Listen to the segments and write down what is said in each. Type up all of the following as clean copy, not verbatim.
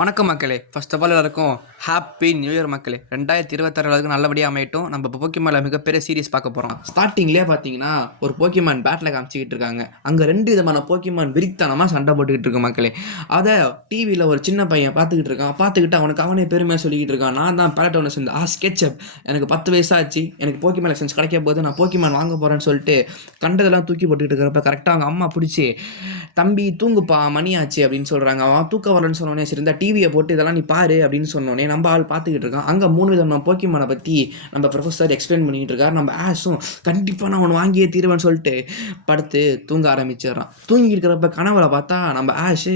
வணக்கம் மக்களே. First of all எல்லாருக்கும் ஹாப்பி நியூ இயர் மக்களே. 2026 வரைக்கும் நல்லபடியாக அமையட்டும். நம்ம இப்போ போக்கிமானில் மிகப்பெரிய சீரிஸ் பார்க்க போகிறோம். ஸ்டார்டிங்லேயே பார்த்தீங்கன்னா ஒரு போக்கிமான் பேட்டில் காமிச்சிக்கிட்டு இருக்காங்க. அங்கே 2 விதமான போக்கிமான் விரித்தனமாக சண்டை போட்டுக்கிட்டு இருக்கு மக்களே. அதை டிவியில் ஒரு சின்ன பையன் பார்த்துக்கிட்டு இருக்கான். பார்த்துக்கிட்டு அவனே பெருமையாக சொல்லிக்கிட்டு இருக்கான், நான் தான் பேலட்டோனஸ் இந்த ஸ்கெட்சப், எனக்கு 10 வயசாச்சு, எனக்கு போக்கிமான் லைசன்ஸ் கிடைக்க போது, நான் போக்கிமான் வாங்க போகிறேன்னு சொல்லிட்டு கண்டதெல்லாம் தூக்கி போட்டுக்கிட்டு இருக்கிறப்ப கரெக்டாக அவங்க அம்மா பிடிச்சி, தம்பி தூங்குப்பா மணி ஆச்சு அப்படின்னு சொல்கிறாங்க. அவன் தூக்க வரலன்னு சொன்னோன்னே, சரி இந்த டிவியை போட்டு இதெல்லாம் நீ பாரு அப்படின்னு சொன்னோன்னே நம்ம ஆள் பார்த்துக்கிட்டு இருக்கான். அங்கே 3 விதமான போக்கிமானை பற்றி நம்ம ப்ரொஃபஸர் எக்ஸ்பிளைன் பண்ணிக்கிட்டு இருக்காரு. நம்ம ஆஸும் கண்டிப்பாக நான் ஒன்று வாங்கியே தீருவேன்னு சொல்லிட்டு படுத்து தூங்க ஆரம்பிச்சிடுறான். தூங்கி இருக்கிறப்ப கனவுல பார்த்தா நம்ம ஆஷு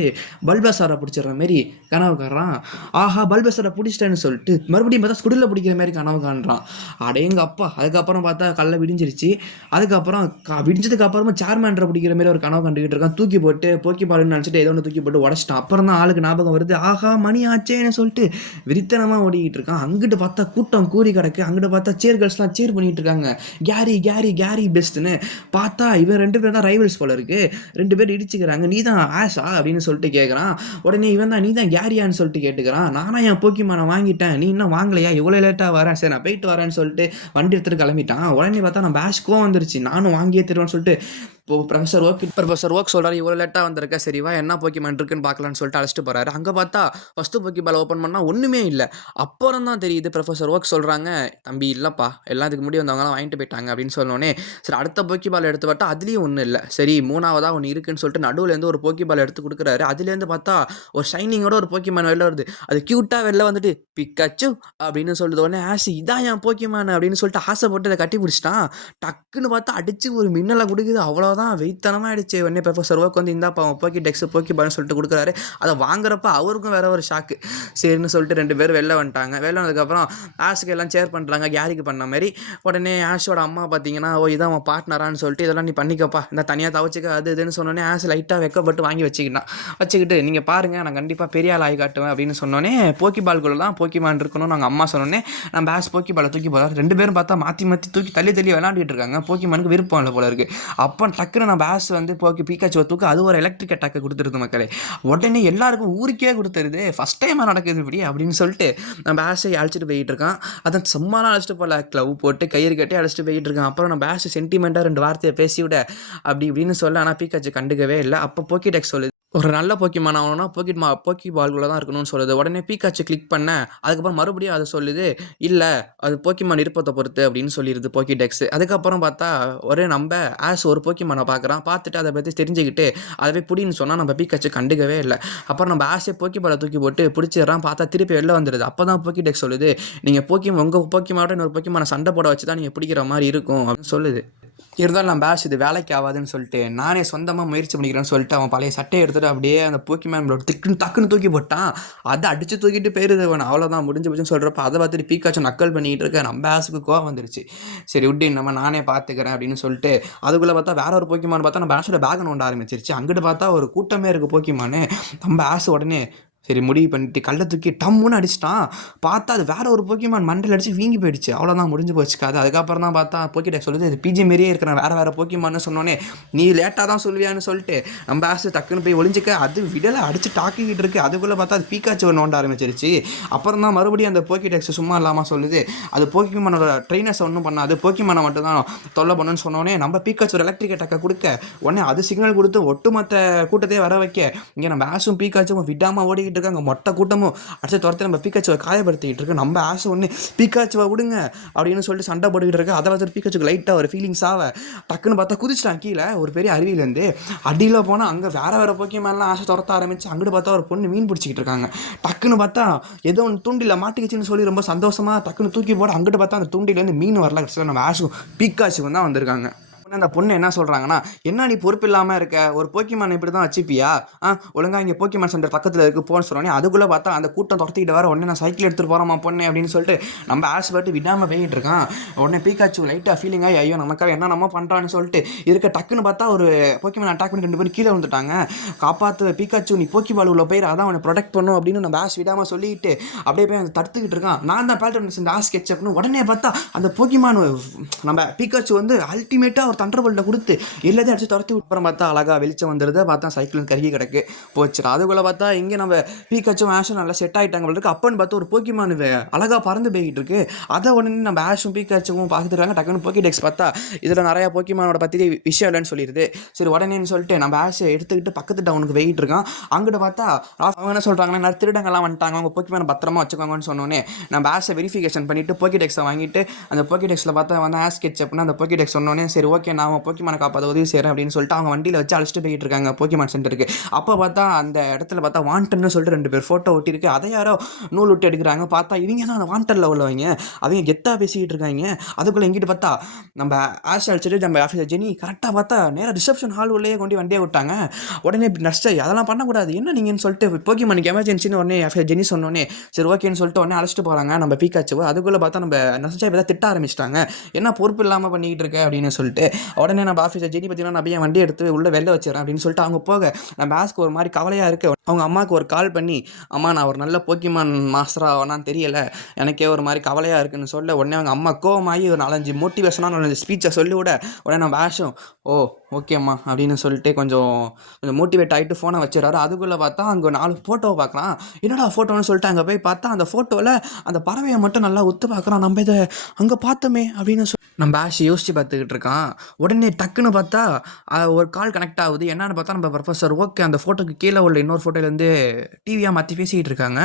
பல்பசாரை பிடிச்சிடுற மாரி கனவு காடுறான். ஆஹா பல்பசாரை பிடிச்சிட்டேன்னு சொல்லிட்டு மறுபடியும் பார்த்தா ஸ்குடில் பிடிக்கிற மாதிரி கனவு காண்றான். அடேங்க அப்பா. அதுக்கப்புறம் பார்த்தா கல்ல விடிஞ்சிருச்சு. அதுக்கப்புறம் விடிஞ்சதுக்கு அப்புறமா சேர்மேண்டரை பிடிக்கிற மாதிரி ஒரு கனவு கண்டுக்கிட்டு இருக்கான். தூக்கி போட்டு போக்கி பாலுன்னு நினச்சிட்டு ஏதோ ஒன்று தூக்கி போட்டு உடச்சிட்டான். அப்புறம் தான் ஆளுக்கு ஞாபகம் வருது, ஆஹா மணி ஆச்சேன்னு சொல்லிட்டு விரித்தனமாக ஓடிக்கிட்டு இருக்கான். அங்கிட்டு பார்த்தா கூட்டம் கூறி கிடக்கு. அங்கிட்டு பார்த்தா சேர் கேர்ள்ஸ்லாம் சேர் பண்ணிட்டு இருக்காங்க. கேரி கேரி கேரி பெஸ்ட்னு பார்த்தா இவன் 2 பேர் தான் ரைவல்ஸ் போல இருக்கு. 2 பேர் இடிச்சுக்கிறாங்க. நீ தான் ஆஷா அப்படின்னு சொல்லிட்டு கேட்குறான். உடனே இவன் தான் நீ தான் கேரியான்னு சொல்லிட்டு கேட்டுக்கிறான். நானா என் போக்கிமானை வாங்கிட்டேன், நீ இன்னும் வாங்கலையா, இவ்வளோ லேட்டாக வரேன், சரி நான் போயிட்டு வரேன்னு சொல்லிட்டு வண்டி எடுத்துட்டு கிளம்பிட்டான். உடனே பார்த்தா நம்ம ஆஷ்க்கும் வந்துருச்சு, நானும் வாங்கியே தருவேன்னு சொல்லிட்டு இப்போ ப்ரொஃபஸர் ஒர்க் சொல்கிறாரு, இவ்வளோ லேட்டாக வந்திருக்க, சரிவா என்ன போக்கிமான் இருக்குன்னு பார்க்கலான்னு சொல்லிட்டு அழைச்சிட்டு போகிறாரு. அங்கே பார்த்தா ஃபஸ்ட்டு போக்கிபால் ஓப்பன் பண்ணால் ஒன்றுமே இல்லை. அப்புறம் தான் தெரியுது ப்ரொஃபஸர் ஒர்க் சொல்கிறாங்க, தம்பி இல்லைப்பா எல்லாத்துக்கு முன்னாடி வந்தவங்களாம் வாங்கிட்டு போயிட்டாங்க அப்படின்னு சொன்னோன்னே, சரி அடுத்த போக்கிபால் எடுத்து பார்த்தா அதுலேயும் ஒன்றும் இல்லை. சரி மூணாவதாக ஒன்று இருக்குன்னு சொல்லிட்டு நடுவுலேருந்து ஒரு போக்கிபால் எடுத்து கொடுக்குறாரு. அதுலேருந்து பார்த்தா ஒரு ஷைனிங்கோட ஒரு போக்கிமான் வெளில வருது. அது க்யூட்டாக வெளில வந்துட்டு பிக்காச்சு அப்படின்னு சொல்லிட்டு உடனே ஆசை இதான் என் போக்கிமான் அப்படின்னு சொல்லிட்டு ஆசைப்பட்டு அதை கட்டி பிடிச்சிட்டான். டக்குன்னு பார்த்தா அடித்து ஒரு மின்னலை கொடுக்குது. அவ்வளோதான் வெயித்தனமாக ஆயிடுச்சு. உடனே ப்ரொஃபஸர் ஒர்க் வந்து இந்தா போக்கி டெக்ஸ் போக்கிபால்னு சொல்லிட்டு கொடுக்குறாரு. அதை வாங்குறப்ப அவருக்கும் வேற ஒரு ஷாக்கு. சரின்னு சொல்லிட்டு 2 பேர் வெளில வந்துட்டாங்க. வெளில வந்ததுக்கப்புறம் ஆஷுக்கு எல்லாம் சேர் பண்ணுறாங்க கேரிக்கு பண்ண மாதிரி. உடனே ஆஷோட அம்மா பார்த்தீங்கன்னா, ஓ இதான் அவன் பார்ட்னரான்னு சொல்லிட்டு இதெல்லாம் நீ பண்ணிக்கப்பா, இந்த தனியாக தவச்சிக்க அது இதுன்னு சொன்னோன்னே ஆஷ் லைட்டாக வெக்கப்பட்டு வாங்கி வச்சுக்கிட்டு நீங்கள் பாருங்கள் நான் கண்டிப்பாக பெரிய ஆள் ஆகி காட்டுவேன் அப்படின்னு சொன்னோன்னே, போக்கிபால்குள்ள தான் போக்கிமான் இருக்கணும்னு நாங்கள் அம்மா சொன்னோன்னே நம்ம ஆஷ் போக்கிபாலை தூக்கி போகிறார். 2 பேரும் பார்த்தா மாற்றி தூக்கி தள்ளி விளையாண்டுட்டு இருக்காங்க. போக்கிமானுக்கு விருப்பம் இல்லை போல இருக்குது. அப்போ டக்குன்னு நம்ம ஆஷ் வந்து பீக்காச்சுவை தூக்க அது ஒரு எலக்ட்ரிக் அட்டாக்கை கொடுத்துருது மக்களே. உடனே எல்லாருக்கும் ஊருக்கே கொடுத்துருது, ஃபஸ்ட் டைமாக நடக்குது இப்படி அப்படின்னு சொல்லிட்டு நம்ம ஆஷை அழைச்சிட்டு போயிட்டு இருக்கான். அதை சும்மாலாம் அழைச்சிட்டு போகல, க்ளவ் போட்டு கயிறு கட்டி அழைச்சிட்டு போயிட்டு இருக்கான். அப்புறம் நம்ம ஆஷ் சென்டிமெண்ட்டாக 2 வார்த்தையை பேசி விட அப்படி இப்படின்னு சொல்ல, ஆனால் பீக்காச்சு கண்டுக்கவே இல்லை. அப்போ போக்கிடெக்ஸ் சொல்லுது, ஒரு நல்ல போக்கிமான் ஆகணும்னா போக்கி பால்குள்ளே தான் இருக்கணும்னு சொல்லுது. உடனே பீக்காச்சு கிளிக் பண்ண அதுக்கப்புறம் மறுபடியும் அதை சொல்லுது, இல்லை அது போக்கிமான் விருப்பத்தை பொறுத்து அப்படின்னு சொல்லிடுது போக்கிடெக்ஸ். அதுக்கப்புறம் பார்த்தா நம்ம ஆஸ் ஒரு போக்கிமானை பார்க்குறான். பார்த்துட்டு அதை பற்றி தெரிஞ்சுக்கிட்டு அதை பிடின்னு சொன்னால் நம்ம பீக்காச்சு கண்டுக்கவே இல்லை. அப்புறம் நம்ம ஆசை போக்கிபாலை தூக்கி போட்டு பிடிச்சிடறான். பார்த்தா திருப்பி வெளில வந்துடுது. அப்போ தான் போக்கிடெக்ஸ் சொல்லுது, நீங்கள் உங்கள் போக்கிமானோட இன்னொரு போக்கிமானை சண்டை போட வச்சு தான் நீங்கள் பிடிக்கிற மாதிரி இருக்கும் அப்படின்னு சொல்லுது. இருந்தாலும் நம்ம ஆஷ் இது வேலைக்கு ஆகாதுன்னு சொல்லிட்டு நானே சொந்தமாக முயற்சி பண்ணிக்கிறேன்னு சொல்லிட்டு அவன் பழைய சட்டையை எடுத்துகிட்டு அப்படியே அந்த போக்கிமேன் டக்குன்னு தூக்கி போட்டான். அதை அடித்து தூக்கிட்டு போயிருது அவன். அவ்வளோதான் முடிஞ்சுன்னு சொல்கிறப்ப அதை பார்த்துட்டு பீக்காச்சும் நக்கல் பண்ணிக்கிட்டு இருக்க. நம்ம ஆஷுக்கு கோவம் வந்துருச்சு. சரி விட்டு நம்ம நானே பார்த்துக்கிறேன் அப்படின்னு சொல்லிட்டு அதுக்குள்ளே பார்த்தா வேற ஒரு போக்கிமான் பார்த்தா நம்ம ஆஷோட பேக் நோண்ட ஆரம்பிச்சிருச்சு. அங்கிட்டு பார்த்தா ஒரு கூட்டமே இருக்குது போக்கிமானு. நம்ம ஆஷ் உடனே சரி முடிவு பண்ணிட்டு கல்லை தூக்கி டம்முன்னு அடிச்சிட்டான். பார்த்தா அது வேற ஒரு போக்கிமான் மண்டையில் அடிச்சு வீங்கி போயிடுச்சு. அவ்வளோதான் முடிஞ்சு போச்சுக்காது. அதுக்கப்புறம் தான் பார்த்தா போக்கிடெக்ஸ் சொல்லுது, இது பிஜி மாரியே இருக்கிற வேற போக்கிமான்னு சொன்னோன்னே, நீ லேட்டாக தான் சொல்லுவியான்னு சொல்லிட்டு நம்ம ஆஷ் டக்குன்னு போய் ஒளிஞ்சிக்க. அது விடலை, அடிச்சு டாக்கிக்கிட்டு இருக்கு. அதுக்குள்ளே பார்த்தா அது பீக்காச்சு நோண்ட ஆரம்பிச்சிருச்சு. அப்புறம் தான் மறுபடியும் அந்த போக்கிடெக்ஸ் சும்மா இல்லாமல் சொல்லுது, அது போக்கிமானோட ட்ரெயினர்ஸை ஒன்றும் பண்ணாது, போக்கிமானை மட்டும் தான் தொல்லை பண்ணுன்னு சொன்னோன்னே நம்ம பீக்காச்சு ஒரு எலக்ட்ரிக் அட்டாக்கை கொடுக்க உடனே அது சிக்னல் கொடுத்து ஒட்டுமொத்த கூட்டத்தையே வர வைக்க. இங்கே நம்ம ஆஷும் பீக்காச்சும் விடாமல் ஓடி இருக்காங்க. மொட்டை கூட்டமும் அடிச்சு துரத்து நம்ம பீக்காச்சுவை காயப்படுத்திக்கிட்டு இருக்கு. நம்ம ஆசை ஒன்று பீக்காச்சுவை விடுங்க அப்படின்னு சொல்லிட்டு சண்டை போட்டுக்கிட்டு இருக்கு. அதை பார்த்து பீக்காச்சுக்கு லைட்டாக ஒரு ஃபீலிங்ஸ் ஆக டக்குன்னு பார்த்தா குதிச்சிட்டான் கீழே ஒரு பெரிய அருவியிலேருந்து. அடியில் போனால் அங்கே வேற போக்கியமானலாம் ஆசை துரத்த ஆரம்பிச்சு. அங்கிட்டு பார்த்தா ஒரு பொண்ணு மீன் பிடிச்சிக்கிட்டு இருக்காங்க. டக்குன்னு பார்த்தா ஏதோ ஒன்று தூண்டில மாட்டிக்கிச்சுன்னு சொல்லி ரொம்ப சந்தோஷமாக டக்குன்னு தூக்கி போட அங்கிட்டு பார்த்தா அந்த தூண்டிலேருந்து மீன் வரல. நம்ம ஆஷும் பீக்காச்சுக்கும் தான் வந்திருக்காங்க. அந்த பொண்ணு என்ன சொல்கிறாங்கன்னா, என்ன நீ பொறுப்பு இல்லாமல் இருக்க, ஒரு போக்கிமான் இப்படி தான் வச்சுப்பியா, ஒழுங்காக இங்கே போக்கிமான் சென்டர் பக்கத்தில் இருக்குது போன்னு சொன்னோன்னே அதுக்குள்ளே பார்த்தா அந்த கூட்டம் துரத்திக்கிட்டு வர. உடனே நான் சைக்கிள் எடுத்துகிட்டு போகிறோமா பொண்ணு அப்படின்னு சொல்லிட்டு நம்ம ஆஷ் பாட்டு விடாமல் போயிட்டு இருக்கான். உடனே பீக்காச்சு லைட்டாக ஃபீலிங் ஆகி ஐயோ நமக்காக என்ன நம்ம பண்ணுறான்னு சொல்லிட்டு இருக்க. டக்குன்னு பார்த்தா ஒரு போக்கிமான் அட்டாக் பண்ணி 2 பேரும் கீழே வந்துட்டாங்க. காப்பாற்று பீக்காச்சு, நீ போக்கிபால் உள்ள போயிரு, அதான் அவனை ப்ரொடெக்ட் பண்ணும் அப்படின்னு நம்ம ஆஷ் விடாமல் சொல்லிட்டு அப்படியே போய் அந்த தடுத்துக்கிட்டு இருக்கான். நான் தான் பேலட்டோனஸ் இந்த ஆஷ் ஸ்கெட்சப்னு. உடனே பார்த்தா அந்த போக்கிமான் நம்ம பீக்காச்சு வந்து அல்டிமேட்டாக ஒரு தண்டர் போல்ட்டை கொடுத்து எல்லாத்தையும் அடிச்சு துரத்தி அப்புறம் பார்த்தா அழகாக வெளிச்சம் வந்துடுது. பார்த்தா சைக்கிள் கருகி கிடக்கு போச்சுடா. அதுக்குள்ளே பார்த்தா இங்கே நம்ம பீக்காச்சும் ஆஷும் நல்லா செட் ஆகிட்டாங்க போல இருக்கு. அப்பன்னு பார்த்து ஒரு போக்கிமான் அழகாக பறந்து போய்கிட்டு இருக்கு. அதை உடனே நம்ம ஆஷும் பீக்காச்சும் பார்த்துருக்காங்க. டக்குன்னு போக்கிடெக்ஸ் பார்த்தா இதில் நிறையா போக்கிமானோட பற்றி விஷயம் இல்லைன்னு சொல்லிடுது. சரி உடனேன்னு சொல்லிட்டு நம்ம ஆஷை எடுத்துக்கிட்டு பக்கத்து டவுனுக்கு வெயிட்டு இருக்கான். அங்கிட்ட பார்த்தா அவங்க என்ன சொல்கிறாங்கன்னா நிறைய திருடங்கள்லாம் வந்துட்டாங்க, அவங்க போக்கிமான் பத்திரமா வச்சுக்கோங்கன்னு சொன்னோன்னே நம்ம ஆஷை வெரிஃபிகேஷன் பண்ணிவிட்டு போக்கிடெக்ஸை வாங்கிட்டு அந்த போக்கிடெக்ஸில் பார்த்தா வந்து ஆஷ் ஸ்கெட்ச் அப்படின்னா அந்த போக்கிடெக்ஸ் சொன்னோன்னே சரி ஓகே நான் போக்கிமானை காப்பாற்ற உதவி செய்கிறேன் அப்படின்னு சொல்லிட்டு அவங்க வண்டியில் வச்சு அழைச்சிட்டு போயிட்டு இருக்காங்க போக்கிமான் சென்டருக்கு. அப்போ பார்த்தா அந்த இடத்துல பார்த்தா வாண்டன்னு சொல்லிட்டு 2 பேர் ஃபோட்டோ ஒட்டிருக்கு. அதை யாரோ நூல் விட்டு எடுக்கிறாங்க. பார்த்தா இவங்க தான் அந்த வாண்டரில் உள்ளவங்க. அவங்க கெத்தாக பேசிக்கிட்டு இருக்காங்க. அதுக்குள்ளே எங்கிட்ட பார்த்தா நம்ம ஆஷ் அழைச்சிட்டு நம்ம ஆஃபீஸர் ஜெனி கரெக்டாக பார்த்தா நேராக ரிசப்ஷன் ஹால் உள்ளே கொண்டு வண்டியை விட்டாங்க. உடனே நஷ்டம் அதெல்லாம் பண்ணக்கூடாது என்ன நீங்கன்னு சொல்லிட்டு போக்கிமானுக்கு எமர்ஜென்சின்னு உடனே ஆஃபீஸர் ஜெனி சொன்னோன்னே சரி ஓகேன்னு சொல்லிட்டு உடனே அழைச்சிட்டு போகிறாங்க நம்ம பீக்காச்சுவை. அதுக்குள்ளே பார்த்தா நம்ம நஷ்டம் இப்போ திட்ட ஆரம்பிச்சிட்டாங்க, என்ன பொறுப்பு இல்லாமல் பண்ணிக்கிட்டு இருக்க அப்படின்னு சொல்லிட்டு. உடனே நம்ம ஆஃபீஸர் ஜெனி பார்த்தீங்கன்னா நான் வண்டி எடுத்து உள்ளே வெளில வச்சிடறேன் அப்படின்னு சொல்லிட்டு அவங்க போக நம்ம ஆஸ்க்கு ஒரு மாதிரி கவலையாக இருக்குது. அவங்க அம்மாவுக்கு ஒரு கால் பண்ணி அம்மா நான் ஒரு நல்ல போக்கிமான் மாஸ்டராக வேணான்னு தெரியல, எனக்கே ஒரு மாதிரி கவலையாக இருக்குன்னு சொல்ல உடனே அவங்க அம்மா கோவமாகி ஒரு 4-5 மோட்டிவேஷனாக 4-5 ஸ்பீச்சை சொல்லி விட உடனே நம்ம ஆஷும் ஓ ஓகேம்மா அப்படின்னு சொல்லிட்டு கொஞ்சம் மோட்டிவேட் ஆகிட்டு ஃபோனை வச்சிடறாரு. அதுக்குள்ளே பார்த்தா அங்கே 4 ஃபோட்டோவை பார்க்கலாம். என்னடா ஃபோட்டோன்னு சொல்லிட்டு அங்கே போய் பார்த்தா அந்த ஃபோட்டோவில் அந்த பறவையை மட்டும் நல்லா ஒத்து பார்க்குறான். நம்ம இதை அங்கே பார்த்தோமே அப்படின்னு சொல்லி நம்ம ஆஷ் யோசிச்சு பார்த்துக்கிட்டு இருக்கான். உடனே டக்குன்னு பார்த்தா ஒரு கால் கனெக்ட் ஆகுது. என்னன்னு பார்த்தா நம்ம ப்ரொஃபஸர் ஓகே அந்த ஃபோட்டோக்கு கீழே உள்ள இன்னொரு ஃபோட்டோலேருந்து டிவியாக மாற்றி பேசிக்கிட்டு இருக்காங்க.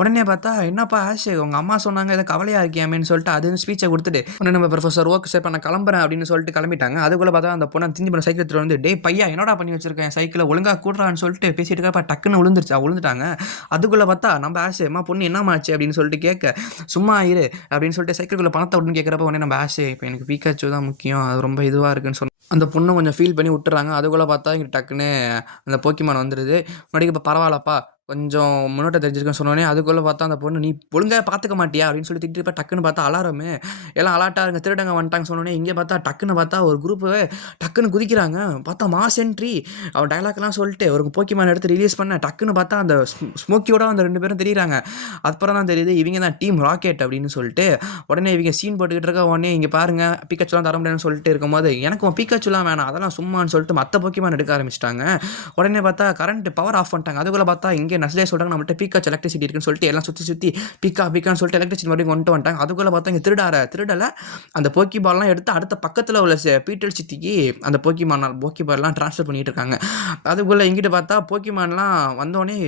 உடனே பார்த்தா என்னப்பா ஆஷ் உங்கள் அம்மா சொன்னாங்க இதை கவலையாக இருக்கியாமேன்னு சொல்லிட்டு அது ஸ்பீச்சை கொடுத்துட்டு உடனே நம்ம ப்ரொஃபஸர் ஓகே சார் நான் கிளம்புறேன் அப்படின்னு சொல்லிட்டு கிளம்பிட்டாங்க. அதுக்குள்ளே பார்த்தா அந்த பொண்ணை திரும்பி பண்ண சைக்கிள் எடுத்துட்டு வந்து டே பையா என்னடா பண்ணி வச்சிருக்கேன் சைக்கிளை ஒழுங்காக கூட்டுறான்னு சொல்லிட்டு பேசிட்டு இருக்கப்ப டக்குன்னு விழுந்துட்டாங்க. அதுக்குள்ளே பார்த்தா நம்ம ஆஷ் அம்மா பொண்ணு என்னமாச்சு அப்படின்னு சொல்லிட்டு கேட்க சும்மா இரு அப்படின்னு சொல்லிட்டு சைக்கிள்குள்ளே பணத்தை விட்டுன்னு கேட்குறப்ப உடனே நம்ம ஆஷ் இப்போ எனக்கு பீக்காச்சு தான் முக்கியம், அது ரொம்ப இதுவாக இருக்குன்னு சொன்ன அந்த பொண்ணு கொஞ்சம் ஃபீல் பண்ணி விட்டுறாங்க. அதுக்குள்ளே பார்த்தா இங்கே டக்குன்னு அந்த போக்கிமான் வந்துடுது. முன்னாடி இப்போ பரவாயில்லப்பா கொஞ்சம் முன்னோட்ட தெரிஞ்சிருக்கேன்னு சொன்னோன்னே அதுக்குள்ளே பார்த்தா அந்த பொண்ணு நீ ஒழுங்காக பார்த்துக்க மாட்டியா அப்படின்னு சொல்லி திட்டிருப்பா. டக்குன்னு பார்த்தா அலாரமே எல்லாம் அலாட்டாக இருங்க திருடங்க வந்துட்டாங்க சொன்னோன்னே இங்கே பார்த்தா டக்குன்னு பார்த்தா ஒரு குரூப்பு டக்குன்னு குதிக்கிறாங்க. பார்த்தா மாஸ் என்ட்ரி அவன் டைலாக்லாம் சொல்லிட்டு ஒரு போக்கிமான் எடுத்து ரிலீஸ் பண்ண டக்குன்னு பார்த்தா அந்த ஸ்மோக்கியோட அந்த 2 பேரும் தெரியுறாங்க. அப்புறம் தான் தெரியுது இவங்க தான் டீம் ராக்கெட் அப்படின்னு சொல்லிட்டு. உடனே இவங்க சீன் போட்டுக்கிட்டு இருக்க உடனே இங்கே பாருங்க பிக்காச்சுலாம் தர முடியாதுன்னு சொல்லிட்டு இருக்கும்போது எனக்கும் பிக்காச்சுலாம் வேணாம் அதெல்லாம் சும்மான்னு சொல்லிட்டு மற்ற போக்கிமான் எடுக்க ஆரம்பிச்சிட்டாங்க. உடனே பார்த்தா கரண்ட் பவர் ஆஃப் பண்ணிட்டாங்க. அதுக்குள்ளே பார்த்தா இங்கே நஸ்லே சொல்கிறாங்க நம்மள்ட்ட பீக்காச்சு எலக்ட்ரிசிட்டி இருக்குன்னு சொல்லிட்டு எல்லாம் சுற்றி பீக்கான்னு சொல்லிட்டு எலக்ட்ரிசிட்டி மறுபடியும் கொண்டு வந்துட்டாங்க. அதுக்குள்ளே பார்த்தா இங்கே திருடலை அந்த போக்கி பால்லாம் எடுத்து அடுத்த பக்கத்தில் உள்ள பீட்டல் சிட்டிக்கு அந்த போக்கிபால்லாம் ட்ரான்ஸ்ஃபர் பண்ணிட்டு இருக்காங்க. அதுக்குள்ளே எங்கிட்ட பார்த்தா போக்கிமான்லாம் வந்தோடனே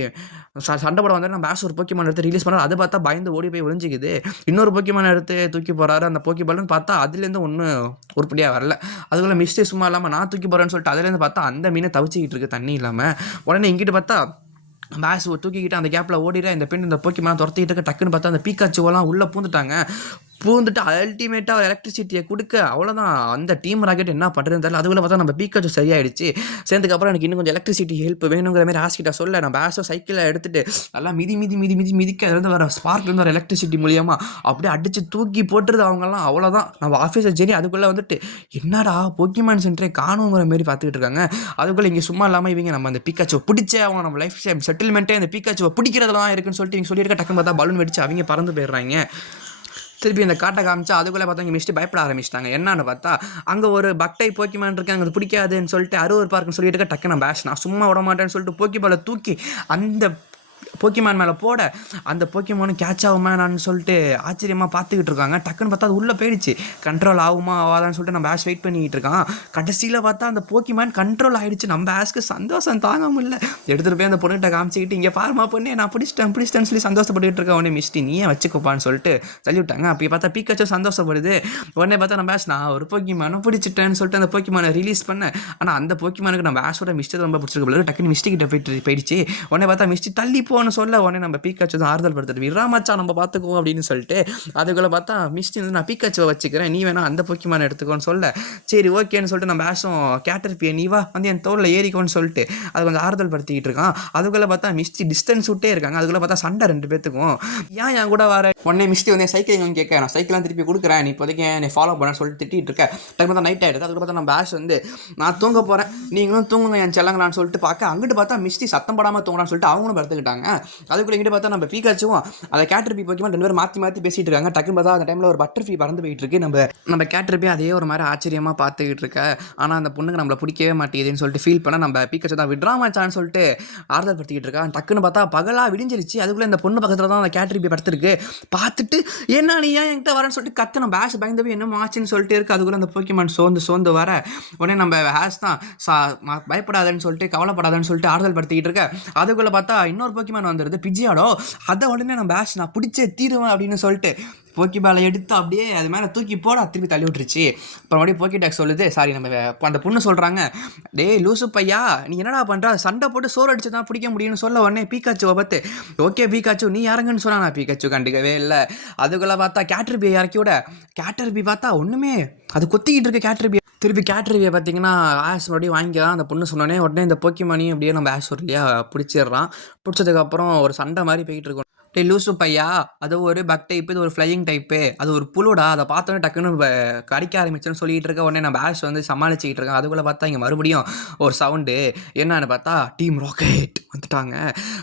சண்டை போட வந்தோடனே நம்ம ஆஷ் ஒரு போக்கிமான் எடுத்து ரிலீஸ் பண்ணார். அது பார்த்தா பயந்து ஓடி போய் விழுஞ்சிக்குது. இன்னொரு போக்கிமான் எடுத்து தூக்கி போகிறாரு. அந்த போக்கிபால்னு பார்த்தா அதுலேருந்து ஒன்றும் உருப்படியாக வரல. அதுக்குள்ளே மிஸ்டே சும்மா இல்லாமல் நான் தூக்கி போகிறேன்னு சொல்லிட்டு அதுலேருந்து பார்த்தா அந்த மீனை தவிச்சிக்கிட்டு இருக்கு தண்ணி இல்லாமல். உடனே இங்கிட்டு பார்த்தா பேஸ் தூக்கிக்கிட்டு அந்த கேப்பில் ஓடிட இந்த பெண் இந்த போக்கிமான் துரத்திக்கிட்டு இருக்க டக்குன்னு பார்த்தா அந்த பீக்காச்சுவெல்லாம் உள்ளே பூந்துட்டு அல்டிமேட்டாக எலக்ட்ரிசிட்டியை கொடுக்க அவ்வளோதான். அந்த டீம் ராக்கெட் என்ன பண்ணுறதுன்னு தெரியல. அதுக்குள்ளே பார்த்தா நம்ம பீக்காச்சு சரியாயிடுச்சு. சேர்ந்துக்கப்புறம் எனக்கு இன்னும் கொஞ்சம் எலக்ட்ரிசிட்டி ஹெல்ப் வேணுங்கிற மாதிரி ஆஸ்கிட்ட சொல்ல நம்ம பேஸோ சைக்கிளை எடுத்துகிட்டு நல்லா மிதிக்க அதுலேருந்து வர ஸ்பார்க்லேருந்து வர எலக்ட்ரிசிட்டி மூலியமாக அப்படியே அடித்து தூக்கி போட்டுருது அவங்கெல்லாம். அவ்வளோதான் நம்ம ஆஃபீஸர் ஜெனி அதுக்குள்ளே வந்துட்டு என்னடா போக்கிமான் சென்டரே காணுங்கிற மாரி பார்த்துக்கிட்டு இருக்காங்க. அதுக்குள்ளே இங்கே சும்மா இல்லாமல் இவங்க நம்ம அந்த பீக்காச்சுவை பிடிச்சே அவங்க நம்ம லைஃப் டைம் செட்டில்மெண்ட்டே அந்த பீக்காச்சுவை பிடிக்கிறதுலாம் இருக்குன்னு சொல்லிட்டு இவங்க சொல்லியிருக்க டக்குன்னு பார்த்தா பலூன் வெடிச்சு அவங்க பறந்து போயிடுறாங்க. திருப்பி இந்த காட்டை காமிச்சா அதுக்குள்ளே பார்த்தா இங்கே மிஸ்ட்டு பயப்பட ஆரம்பிச்சிட்டாங்க. என்னன்னு பார்த்தா அங்கே ஒரு பக்டை போக்கிமான் இருக்கு அங்கே பிடிக்காதுன்னு சொல்லிட்டு அறுவர் பார்க்குன்னு சொல்லிட்டு இருக்க டக்குன்னு பேஷ் நான் சும்மா விட மாட்டேன்னு சொல்லிட்டு போக்கிபாலை தூக்கி அந்த போக்கிமான் மேலே போட அந்த போக்கிமானும் கேட்ச் ஆகுமான்னு சொல்லிட்டு ஆச்சரியமாக பார்த்துக்கிட்டு இருக்காங்க. டக்குன்னு பார்த்தா அது உள்ளே போயிடுச்சு. கண்ட்ரோல் ஆகுமா ஆகாதான்னு சொல்லிட்டு நம்ம ஆஷ் வெயிட் பண்ணிக்கிட்டு இருக்கான். கடைசியில் பார்த்தா அந்த போக்கிமான் கண்ட்ரோல் ஆகிடுச்சு. நம்ம ஆஷ்க்கு சந்தோஷம் தாங்க முடியல. எடுத்துகிட்டு போய் அந்த பொண்ணுகிட்ட காமிச்சிக்கிட்டு இங்கே பாருமா பொண்ணு நான் பிடிச்சிட்டேன்னு சொல்லி சந்தோஷப்பட்டுக்கிட்டு இருக்கேன். உடனே மிஸ்டி நீயே வச்சுக்கோப்பான்னு சொல்லிட்டு சொல்லி விட்டாங்க. அப்படி பார்த்தா பீக்காச்சு சந்தோஷப்படுது. உடனே பார்த்தா நம்ம ஆஷ் நான் ஒரு போக்கிமானை பிடிச்சிட்டேன்னு சொல்லிட்டு அந்த போக்கிமானை ரிலீஸ் பண்ணேன். ஆனால் அந்த போக்கிமானுக்கு நம்ம ஆஷோட மிஸ்டி ரொம்ப பிடிச்சிருக்கு. டக்குன்னு மிஸ்டி கிட்ட போயிடுச்சு. உடனே பார்த்தா மிஸ்டி தள்ளி போன்னு சொல்ல உடனே நம்ம பீக்காச்சு தான் ஆறுதல் படுத்துட்டு விராமச்சா நம்ம பார்த்துக்குவோம் அப்படின்னு சொல்லிட்டு அதுக்குள்ளே பார்த்தா மிஸ்டி நான் பீக்காச்சுவை வச்சுக்கிறேன் நீ வேணா அந்த போக்கிமானை எடுத்துக்கோன்னு சொல்ல சரி ஓகேன்னு சொல்லிட்டு நம்ம ஆஷும் கேட்டர்பியை நீ வா வந்து என் தோளில் ஏறிக்கோன்னு சொல்லிட்டு அது கொஞ்சம் ஆறுதல் படுத்திக்கிட்டு இருக்கான். அதுக்குள்ளே பார்த்தா மிஸ்டி டிஸ்டன்ஸ் விட்டே இருக்காங்க. அதுக்குள்ளே பார்த்தா சண்டை 2 பேத்துக்கும் ஏன் என் கூட வர உடனே மிஸ்டி வந்து சைக்கிள் எங்கே கேட்க நான் சைக்கிளாக திருப்பி கொடுக்குறேன் நீ இப்போதைக்கு என்னை ஃபாலோ பண்ண சொல்லிட்டு திட்டிகிட்டு இருக்கேன். டக்கு பார்த்தா நைட் ஆகிடுது. அதுக்கு பார்த்தா நம்ம ஆஷ் வந்து நான் தூங்க போகிறேன் நீங்களும் தூங்குங்க என் செல்லங்களான்னு சொல்லிட்டு பார்க்க அங்கிட்டு பார்த்தா மிஸ்டி சத்தம் போடாமல் தூங்குறான்னு சொல்லிட்டு அவங்களும் படுத்துக்கிட்டாங்க. அதுக்குள்ளே இங்கிட்ட பார்த்தா நம்ம பீக்காச்சும் அதை கேட்டர்பி போக்கிமான் 2 பேரும் மாற்றி பேசிகிட்டு இருக்காங்க. டக்குன்னு பார்த்தா அந்த டைமில் ஒரு பட்டர்ஃப்ளை பறந்து போயிட்டு இருக்கு. நம்ம கேட்டர்பி அதே ஒரு மாதிரி ஆச்சரியமாக பார்த்துக்கிட்டு இருக்க. ஆனால் அந்த பொண்ணுக்கு நம்மளை பிடிக்கவே மாட்டேங்குதுன்னு சொல்லிட்டு ஃபீல் பண்ண நம்ம பீக்காச்சு தான் விட்ராமாச்சான்னு சொல்லிட்டு ஆறுதல் படுத்திக்கிட்டு இருக்கா. டக்குன்னு பார்த்தா பகலாக விடிஞ்சிருச்சு. அதுக்குள்ளே இந்த பொண்ணு பக்கத்தில் தான் அந்த கேட்டர்பி படுத்துருக்கு. பார்த்துட்டு என்ன நீ ஏன் என்கிட்ட வரேன்னு சொல்லிட்டு கத்து நம்ம ஹேஷ் பயந்து போய் என்ன ஆச்சுன்னு சொல்லிட்டு இருக்கு. அதுக்குள்ளே அந்த போக்கிமான் சோர்ந்து வர உடனே நம்ம ஹேஷ் தான் பயப்படாதன்னு சொல்லிட்டு கவலைப்படாதன்னு சொல்லிட்டு ஆறுதல் படுத்திக்கிட்டு இருக்க. அதுக்குள்ளே பார்த்தா இன்னொரு போக்கிமான் வந்துடுது பிஜியாடோ. அதை உடனே நம்ம ஹேஷ் நான் பிடிச்சே தீருவேன் அப்படின்னு சொல்லிட்டு போக்கி பாலை எடுத்து அப்படியே அது மேலே தூக்கி போட திருப்பி தள்ளி விட்டுருச்சு. அப்புறம் அப்படியே போக்கி டேக் சொல்லுது, சாரி நம்ம அந்த பொண்ணு சொல்கிறாங்க, டே லூசு பையா நீ என்னடா பண்ணுற, சண்டை போட்டு சோறு அடிச்சு தான் பிடிக்க முடியும்னு சொல்ல உடனே பீக்காச்சு பார்த்து ஓகே பீக்காச்சு நீ இறங்குன்னு சொன்னா நான் பீக்காச்சு கண்டுக்கவே இல்லை. அதுக்குள்ளே பார்த்தா கேட்டர்பியை இறக்கி விட கேட்டர்பி பார்த்தா ஒன்றுமே அது கொத்திக்கிட்டு இருக்கு கேட்டர்பி. திருப்பி கேட்டர்பியை பார்த்தீங்கன்னா ஆஷ் மறுபடியும் வாங்கிக்கலாம். அந்த பொண்ணு சொன்னோடனே உடனே இந்த போக்கிமானியும் அப்படியே நம்ம ஆஷ் வரலையா பிடிச்சிடுறான். பிடிச்சதுக்கப்புறம் ஒரு சண்டை மாதிரி போயிட்டு இருக்கோம். டே லூசு பையா அது ஒரு பக் டைப்பு, இது ஒரு ஃப்ளையிங் டைப்பு, அது ஒரு புழுடா, அதை பார்த்தோன்னே டக்குன்னு கடிக்க ஆரம்பிச்சுன்னு சொல்லிட்டு இருக்க. உடனே நம்ம ஆஷ் வந்து சமாளிச்சுக்கிட்டு இருக்கேன். அதுக்குள்ளே பார்த்தா இங்கே மறுபடியும் ஒரு சவுண்டு என்னன்னு பார்த்தா டீம் ராக்கெட் வந்துட்டாங்க.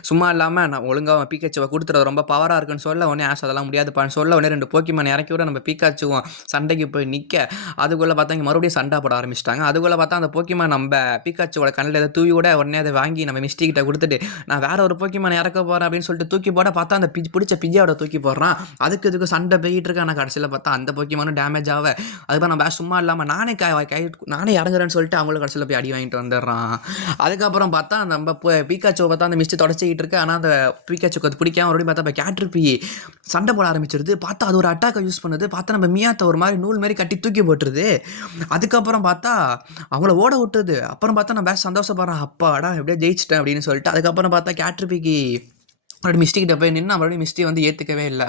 சும்மா இல்லாமல் நான் ஒழுங்காக பீக்காச்சுவை கொடுத்துறது ரொம்ப பவராக இருக்குன்னு சொல்ல உடனே ஆஷ் அதெல்லாம் முடியாதுப்பான்னு சொல்ல உடனே 2 போக்கிமான் இறக்கி விட நம்ம பீக்காச்சுவும் சண்டைக்கு போய் நிற்க. அதுக்குள்ளே பார்த்தா இங்கே மறுபடியும் சண்டை போட ஆரம்பிச்சிட்டாங்க. அதுக்குள்ளே பார்த்தா அந்த போக்கிமான் நம்ம பீக்காச்சுவோட கண்ணில் எதை தூவி விட உடனே அதை வாங்கி நம்ம மிஸ்டிக்கிட்ட கொடுத்துட்டு நான் வேற ஒரு போக்கிமான் இறக்க போகிறேன் அப்படின்னு சொல்லிட்டு தூக்கி போட பார்த்தா அந்த பிடிச்ச பிஜியோட தூக்கி போடுறான். இதுக்கு சண்டை போயிட்டு இருக்கேன். நான் கடைசியில் பார்த்தா அந்த போக்கிமானும் டேமேஜ் ஆக அதுக்கப்புறம் நம்ம சும்மா இல்லாமல் நானே இறங்குறேன்னு சொல்லிட்டு அவங்களும் கடைசியில் போய் அடி வாங்கிட்டு வந்துடுறான். அதுக்கப்புறம் பார்த்தா நம்ம பீக்காச்சுவை பார்த்தா அந்த மிஸ்டி தொடச்சிக்கிட்டு இருக்கு. ஆனால் அந்த பீக்காச்சுக்கு அது பிடிக்காம மறுபடியும் பார்த்தா இப்போ கேட்டர்பி சண்டை போட ஆரம்பிச்சிருது. பார்த்தா அது ஒரு அட்டாக்கை யூஸ் பண்ணுது. பார்த்தா நம்ம மியாத்தை ஒரு மாதிரி நூல் மாதிரி கட்டி தூக்கி போட்டுருது. அதுக்கப்புறம் பார்த்தா அவங்கள ஓட விட்டுது. அப்புறம் பார்த்தா நான் சந்தோஷப்படுறேன், அப்பாடா எப்படியே ஜெயிச்சிட்டேன் அப்படின்னு சொல்லிட்டு. அதுக்கப்புறம் பார்த்தா கேட்டர்பிக்கு மறுபடியும் மிஸ்டிக்கிட்ட போய் நின்று மறுபடியும் மிஸ்டி வந்து ஏற்றுக்கவே இல்லை.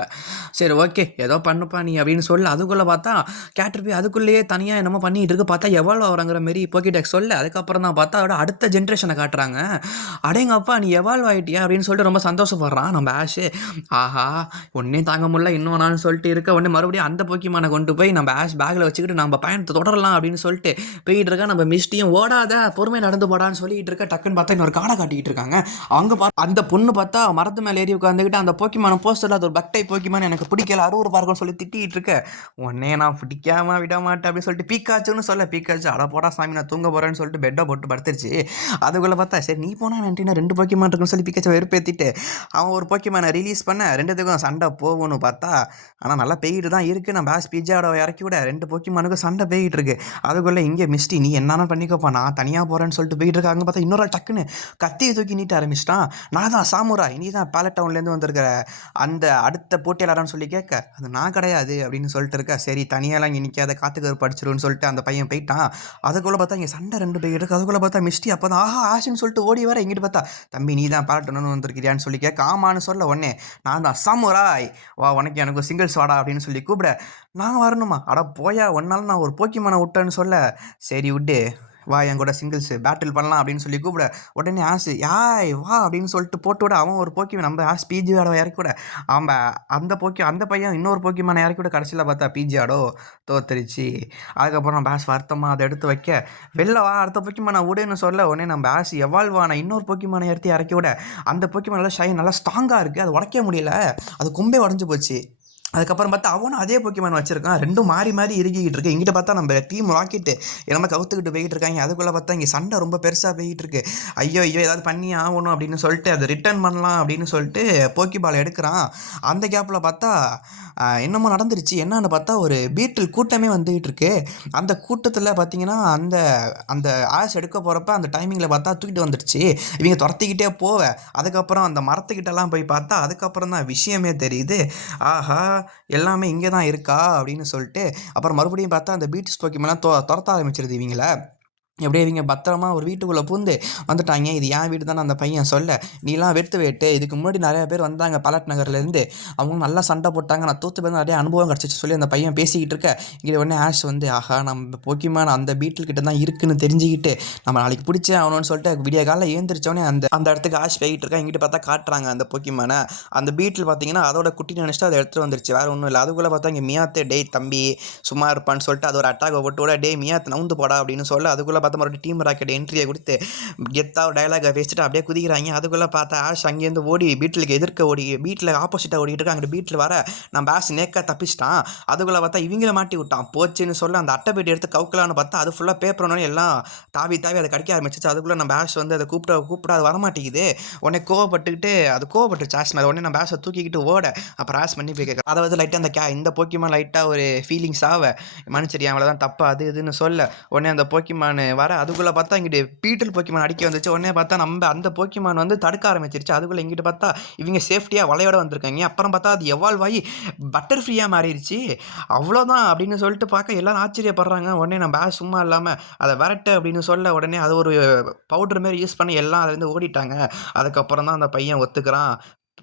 சரி ஓகே ஏதோ பண்ணுப்பா நீ அப்படின்னு சொல்லி அதுக்குள்ளே பார்த்தா கேட்டர்பி அதுக்குள்ளேயே தனியாக என்னமோ பண்ணிகிட்டு இருக்கு. பார்த்தா எவ்வளோ வரங்கிற மாரி போக்கிடெக் சொல்ல. அதுக்கப்புறம் தான் பார்த்தா அதோட அடுத்த ஜென்ரேஷனை காட்டுறாங்க. அடேங்கப்பா நீ எவால்வ் ஆகிட்டியா அப்படின்னு சொல்லிட்டு ரொம்ப சந்தோஷப்படுறான் நம்ம ஆஷு. ஆஹா ஒன்றே தாங்க முடியல இன்னும் நான் சொல்லிட்டு இருக்க. உடனே மறுபடியும் அந்த போக்கிமானை கொண்டு போய் நம்ம ஆஷ் பேக்கில் வச்சுக்கிட்டு நம்ம பயணத்தை தொடரலாம் அப்படின்னு சொல்லிட்டு போயிட்டு இருக்கா. நம்ம மிஸ்டியும் ஓடாத பொறுமை நடந்து போடான்னு சொல்லிட்டு இருக்க. டக்குன்னு பார்த்தா இன்னொரு காடை காட்டிக்கிட்டு இருக்காங்க. அவங்க அந்த பொண்ணு பார்த்தா மரத்து மேலே ஏறி உட்காந்துக்கிட்டு அந்த போக்கிமான போஸ்டர் அது ஒரு பக்டை போக்கிமான் எனக்கு பிடிக்கல அறுவறு பார்க்கணும்னு சொல்லி திட்டிகிட்டு இருக்க. உடனே நான் பிடிக்காம விட மாட்டேன் அப்படின்னு சொல்லிட்டு பீக்காச்சுன்னு சொல்ல பீக்காச்சு அட போடா சாமி நான் தூங்க போகிறேன்னு சொல்லிட்டு பெட்டை போட்டு படுத்துருச்சு. அதுக்குள்ளே பார்த்தா சரி நீ போனால் நன்றினா 2 போக்கிமான் இருக்குன்னு சொல்லி பீக்காச்சை வெறுப்பேற்றிட்டு அவன் ஒரு போக்கிமானை ரிலீஸ் பண்ண 2த்துக்கும் சண்டை போகணும்னு பார்த்தா ஆனால் நல்லா பெய்கிட்டு தான் இருக்குது. நம்ம பேஸ் பிஜாவோட இறக்கி விட 2 போக்கிமானுக்கும் சண்டை பெய்கிட்டு இருக்கு. அதுக்குள்ளே இங்கே மிஸ்டி நீ என்னென்ன பண்ணிக்கப்பா நான் தனியாக போகிறேன்னு சொல்லிட்டு போயிட்டு இருக்காங்க. பார்த்தா இன்னொரு டக்குன்னு கத்தியை தூக்கி நீட்ட ஆரம்பிச்சிட்டான். நான் தான் சாமுரா இனி தான் பேலட் டவுன்லேருந்து வந்திருக்கிற அந்த அடுத்த போட்டியாளரான்னு சொல்லி கேட்க அது நான் கிடையாது அப்படின்னு சொல்லிட்டு இருக்க. சரி தனியாலாம் இங்கே நிற்காத காத்துக்கு படிச்சிருன்னு சொல்லிட்டு அந்த பையன் போயிட்டான். அதுக்குள்ளே பார்த்தா இங்கே சண்டை 2 பேர் இருக்குது. அதுக்குள்ளே பார்த்தா மிஸ்டி அப்போ தான் ஆஹா ஆஷின்னு சொல்லிட்டு ஓடி வர. எங்கிட்ட பார்த்தா தம்பி நீ தான் பேலட் டவுன் வந்திருக்கிறியான்னு சொல்லி கேட்க ஆமான்னு சொல்ல உடனே நான் தான் சாமுராய் வா உனக்கு எனக்கு சிங்கிள்ஸ் வாடா அப்படின்னு சொல்லி கூப்பிட நான் வரணுமா அட போயா ஒன்னாலும் நான் ஒரு போக்கிமானை விட்டேன்னு சொல்ல சரி விட்டு வா என் கூட சிங்கிள்ஸ் பேட்டில் பண்ணலாம் அப்படின்னு சொல்லி கூப்பிட உடனே ஆசு யாய் வா அப்படின்னு சொல்லிட்டு போட்டு விட அவன் ஒரு போக்கிமான் நம்ம ஆஸ் பிஜிஆடோ இறக்கி விட அவன் அந்த பையன் இன்னொரு போக்கிமானை இறக்கி விட. கடைசியில் பார்த்தா பிஜிஆடோ தோத்துருச்சு. அதுக்கப்புறம் நம்ம ஆஸ் வருத்தமாக அதை எடுத்து வைக்க வெளில வா அடுத்த போக்கிமானை விடுன்னு சொல்ல உடனே நம்ம ஆஸ் எவால்வான இன்னொரு போக்கிமானை எடுத்து இறக்கி விட அந்த போக்கிமான் நல்லா ஷைன் நல்லா ஸ்ட்ராங்காக இருக்குது. அது உடைக்க முடியல, அது கொம்பே உடஞ்சி போச்சு. அதுக்கப்புறம் பார்த்தா அவனும் அதே போக்கிமான் வச்சிருக்கான். 2 மாறி இருக்கிட்டு இருக்கு. இங்கிட்ட பார்த்தா நம்ம டீம் ராக்கெட்டு எல்லாமே கவுத்துக்கிட்டு போய்கிட்டு இருக்காங்க. அதுக்குள்ளே பார்த்தா இங்கே சண்டை ரொம்ப பெருசாக போய்கிட்டு இருக்கு. ஐயோ ஏதாவது பண்ணி ஆகணும் அப்படின்னு சொல்லிட்டு அதை ரிட்டர்ன் பண்ணலாம் அப்படின்னு சொல்லிட்டு போக்கி பால் எடுக்கிறான். அந்த கேப்பில் பார்த்தா என்னமோ நடந்துருச்சு. என்னன்னு பார்த்தா ஒரு பீட்டில் கூட்டமே வந்துகிட்டு இருக்கு. அந்த கூட்டத்தில் பார்த்தீங்கன்னா அந்த அந்த ஆஷ் எடுக்க போகிறப்ப அந்த டைமிங்கில் பார்த்தா தூக்கிட்டு வந்துடுச்சு. இவங்க துரத்திக்கிட்டே போவ அதுக்கப்புறம் அந்த மரத்துக்கிட்டலாம் போய் பார்த்தா அதுக்கப்புறம் தான் விஷயமே தெரியுது. ஆஹா எல்லாமே இங்கே தான் இருக்கா அப்படின்னு சொல்லிட்டு அப்புறம் மறுபடியும் பார்த்தா அந்த பீட்ஸ் போக்கிமெல்லாம் துரத்த ஆரம்பிச்சிருது இவங்கள. எப்படியே இவங்க பத்திரமா ஒரு வீட்டுக்குள்ளே பூந்து வந்துட்டாங்க. இது என் வீடு தானே அந்த பையன் சொல்ல நீலாம் வெறுத்து வேட்டு இதுக்கு முன்னாடி நிறைய பேர் வந்தாங்க பலட் நகர்லேருந்து அவங்க நல்லா சண்டை போட்டாங்க நான் தோற்று போய் நிறைய அனுபவம் கிடச்சிச்சு சொல்லி அந்த பையன் பேசிக்கிட்டு இருக்க. இங்கே உடனே ஆஷ் வந்து ஆஹா நம்ம போக்கிமான் அந்த பீட்டில் கிட்ட தான் இருக்குன்னு தெரிஞ்சுக்கிட்டு நம்ம நாளைக்கு பிடிச்சே ஆகணும்னு சொல்லிட்டு விடிய காலையில் ஏந்திரிச்சோடனே அந்த இடத்துக்கு ஆஷ் போய்கிட்டு இருக்கா. இங்கிட்ட பார்த்தா காட்டுறாங்க அந்த போக்கிமானை. அந்த பீட்டில் பார்த்தீங்கன்னா அதோட குட்டி நினச்சிட்டு அதை எடுத்துகிட்டு வந்துருச்சு வேறு ஒன்றும் இல்லை. அதுக்குள்ளே பார்த்தா இங்கே மியாத்தே டே தம்பி சும்மா இருப்பான்னு சொல்லிட்டு அது ஒரு அட்டாக் போட்டு விட டே மியாத் நவுந்து போடா அப்படின்னு சொல்ல அதுக்குள்ளே பார்த்தா மறுபடியும் டீம் ராக்கெட் என்ட்ரியை கொடுத்து கெத்தாக டயலாகை பேசிட்டு அப்படியே குதிக்கிறாங்க. அதுக்குள்ளே பார்த்தா ஆஷ் அங்கேருந்து ஓடி பீட்டிலுக்கு எதிர்க்க ஓடி பீட்டில் ஆப்போசிட்டாக ஓடிட்டு இருக்க. அங்கே பீட்டில் வர நம்ம ஆஷ் நேக்காக தப்பிச்சிட்டான். அதுக்குள்ளே பார்த்தா இவங்கள மாட்டி விட்டான். போச்சுன்னு சொல்ல அந்த அட்டை பெட்டி எடுத்து கவுக்கலான்னு பார்த்தா அது ஃபுல்லாக பேப்பர் எல்லாம் தாவி அதை கடிக்க ஆரம்பிச்சிச்சு. அதுக்குள்ளே நம்ம ஆஷ் வந்து அதை கூப்பிட அது வரமாட்டேங்குது. உடனே கோவப்பட்டு ஆஷ் மேலே உடனே நம்ம ஆஷை தூக்கிக்கிட்டு ஓட அப்புறம் ஆஷ் பண்ணி போய் கேட்க அதாவது லைட்டாக அந்த இந்த போக்கிமான் லைட்டாக ஒரு ஃபீலிங்ஸ் மனுச்சரியா அவ்வளோதான் தப்பு அது இதுன்னு சொல்ல உடனே அந்த போக்கிமான் வர அதுக்குள்ளே பார்த்தா இங்கிட்டு பீட்டல் போக்கிமான் அடிக்க வந்துச்சு. உடனே பார்த்தா நம்ம அந்த போக்கிமான் வந்து தடுக்க ஆரம்பிச்சிருச்சு. அதுக்குள்ளே இங்கிட்டு பார்த்தா இவங்க சேஃப்டியாக வலையோட வந்திருக்காங்க. அப்புறம் பார்த்தா அது எவால்வ் ஆகி பட்டர் ஃப்ரீயாக மாறிடுச்சு. அவ்வளோதான் அப்படின்னு சொல்லிட்டு பார்க்க எல்லாரும் ஆச்சரியப்படுறாங்க. உடனே நம்ம சும்மா இல்லாமல் அதை விரட்டு அப்படின்னு சொல்ல உடனே அது ஒரு பவுடர் மாரி யூஸ் பண்ணி எல்லாம் அதுலேருந்து ஓடிட்டாங்க. அதுக்கப்புறம் தான் அந்த பையன் ஒத்துக்கிறான்,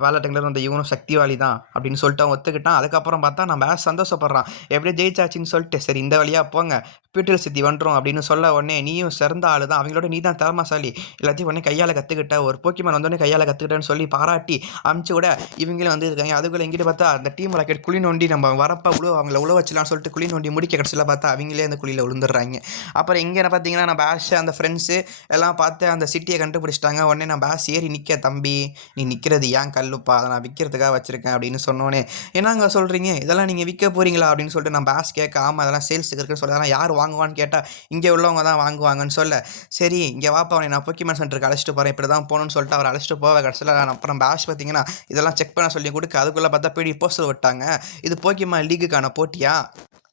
வேலட்டுங்களர் அந்த இவனும் சக்திவாளி தான் அப்படின்னு சொல்லிட்டு அவன் ஒத்துக்கிட்டான். அதுக்கப்புறம் பார்த்தா நம்ம சந்தோஷப்படுறான், எப்படியே ஜெயிச்சாச்சின்னு சொல்லிட்டு. சரி இந்த வழியாக போங்க, பீட்டல் சித்தி வந்துடும் அப்படின்னு சொல்ல உடனே நீயும் சிறந்த ஆளு தான், அவங்களோட நீ தான் திறமைசாலி, எல்லாத்தையும் உடனே கையால் கற்றுக்கிட்ட, ஒரு போக்கிமான் வந்தோடனே கையால் கற்றுக்கிட்டேன்னு சொல்லி பாராட்டி அமுச்சு விட இவங்களும் வந்துருக்காங்க. அதுக்குள்ளே எங்கிட்ட பார்த்தா அந்த டீம் ராக்கெட் குழி நோண்டி நம்ம வரப்போ அவங்கள உழ வச்சலாம்னு சொல்லிட்டு குழி நோண்டி முடிக்க கடைசியில் பார்த்தா அவங்களே அந்த குழியில் விழுந்துடுறாங்க. அப்புறம் இங்கே பார்த்தீங்கன்னா நம்ம அந்த ஃப்ரெண்ட்ஸு எல்லாம் பார்த்து அந்த சிட்டியை கண்டுபிடிச்சிட்டாங்க. உடனே நம்ம ஏறி நிற்க, தம்பி நீ நிற்கிறது ஏன் கல்லுப்பா, அதை நான் விற்கிறதுக்காக வச்சுருக்கேன் அப்படின்னு சொன்னோன்னே என்னங்க சொல்கிறீங்க, இதெல்லாம் நீங்கள் விற்க போகிறீங்களா அப்படின்னு சொல்லிட்டு நம்ம கேட்க, ஆமாம் அதெல்லாம் சேல்ஸுக்கு இருக்குன்னு சொல்லி அதெல்லாம் யார் வாங்குவான்னு கேட்டால் இங்கே உள்ளவங்க தான் வாங்குவாங்கன்னு சொல்ல, சரி இங்கே வாப்பா அவனை நான் போக்கிமான் சென்டருக்கு அழைச்சிட்டு போகிறேன், இப்படி தான் போகணும்னு சொல்லிட்டு அவர் அழைச்சிட்டு போக கடைசியில் அப்புறம் பார்த்தீங்கன்னா இதெல்லாம் செக் பண்ண சொல்லி கொடுக்க அதுக்குள்ளே பார்த்தா போய் போஸ்டர் விட்டாங்க, இது போக்கிமான் லீக்குக்கான போட்டியா,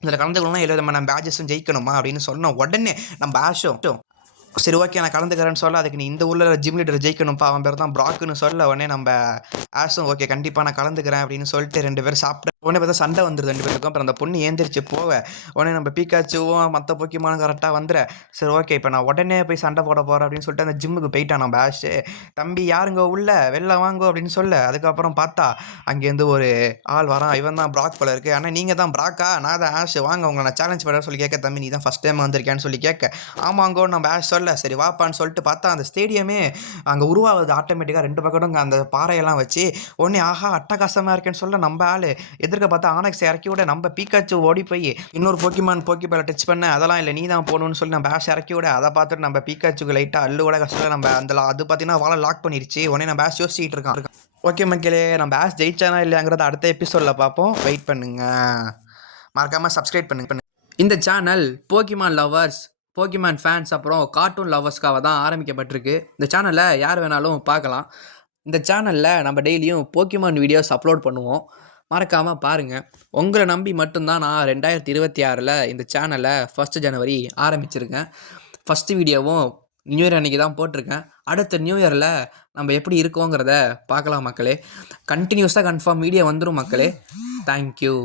இதில் கலந்துக்கணும்னா 70 விதமான பேட்ஜஸும் ஜெயிக்கணுமா அப்படின்னு சொன்ன உடனே நம்ம சரி ஓகே நான் கலந்துக்கிறேன்னு சொல்ல, அதுக்கு நீ இந்த ஊரில் ஜிம் லீடர் ஜெயிக்கணும்ப்பா, அவன் பேர் தான் ப்ராக்குன்னு சொல்ல உடனே நம்ம ஓகே கண்டிப்பாக நான் கலந்துக்கிறேன் அப்படின்னு சொல்லிட்டு 2 பேரும் சாப்பிட்டு உடனே பார்த்தா சண்டை வந்துடுது 2 பேருக்கும். அப்புறம் அந்த பொண்ணு ஏந்திரிச்சு போக உடனே நம்ம பீக்காச்சுவும் மற்ற போக்கிமானும் கரெக்டாக வந்துட, சரி ஓகே இப்போ நான் உடனே போய் சண்டை போட போகிறேன் அப்படின்னு சொல்லிட்டு அந்த ஜிம்முக்கு போயிட்டான் நம்ம தம்பி யாருங்க உள்ள வெளில வாங்கோ அப்படின்னு சொல்ல, அதுக்கப்புறம் பார்த்தா அங்கேருந்து ஒரு ஆள் வரான், இவன் தான் ப்ராக் போல இருக்குது, ஆனால் நீங்கள் தான் ப்ராக்கா, நான் தான் வாங்க உங்களை நான் சேலஞ்ச் பண்ணுறேன் சொல்லி கேட்க, தம்பி நீ தான் ஃபஸ்ட் டைம் வந்திருக்கேன்னு சொல்லி கேட்க, ஆமாங்கோ நம்ம சொல்ல, சரி வாப்பான்னு சொல்லிட்டு பார்த்தா அந்த ஸ்டேடியமே அங்கே உருவாகுது ஆட்டோமேட்டிக்காக 2 பக்கமும் அந்த பாறையெல்லாம் வச்சு. உடனே ஆஹா அட்டகாசமாக இருக்கேன்னு சொல்ல நம்ம எதிர்க்க பார்த்தா ஆனக்ஸ் இறக்கி விட நம்ம பீக்காச்சு ஓடி போய் இன்னொரு போக்கிமான் டச் பண்ண, அதெல்லாம் இல்லை நீ தான் போகணும்னு சொல்லி நம்ம இறக்கி விட, அதை பார்த்துட்டு நம்ம பீக்காச்சுக்கு லைட்டாக அள்ளு விட கஷ்டம் நம்ம அந்த அது பார்த்தீங்கன்னா வாழை லாக் பண்ணிருச்சு. உடனே நம்ம யோசிச்சுட்டு இருக்கான். ஓகே மக்களே நம்ம ஜெயிச்சானா இல்லையாங்கிறத அடுத்த எபிசோடில் பார்ப்போம், வெயிட் பண்ணுங்க, மறக்காமல் சப்ஸ்கிரைப் பண்ணுங்க. இந்த channel Pokemon lovers, Pokemon fans அப்புறம் கார்ட்டூன் லவர்ஸ்க்காக தான் ஆரம்பிக்கப்பட்டிருக்கு. இந்த சேனலை யார் வேணாலும் பார்க்கலாம். இந்த சேனலில் நம்ம டெய்லியும் போக்கிமான் வீடியோஸ் அப்லோட் பண்ணுவோம், மறக்காமல் பாருங்கள். உங்களை நம்பி மட்டும்தான் நான் 2026 இந்த சேனலை 1 ஜனவரி ஆரம்பிச்சிருக்கேன். ஃபஸ்ட்டு வீடியோவும் நியூ இயர் அன்றைக்கி தான் போட்டிருக்கேன். அடுத்த நியூ இயரில் நம்ம எப்படி இருக்கோங்கிறத பார்க்கலாம் மக்களே. கண்டினியூஸாக கன்ஃபார்ம் வீடியோ வந்துடும் மக்களே. தேங்க்யூ.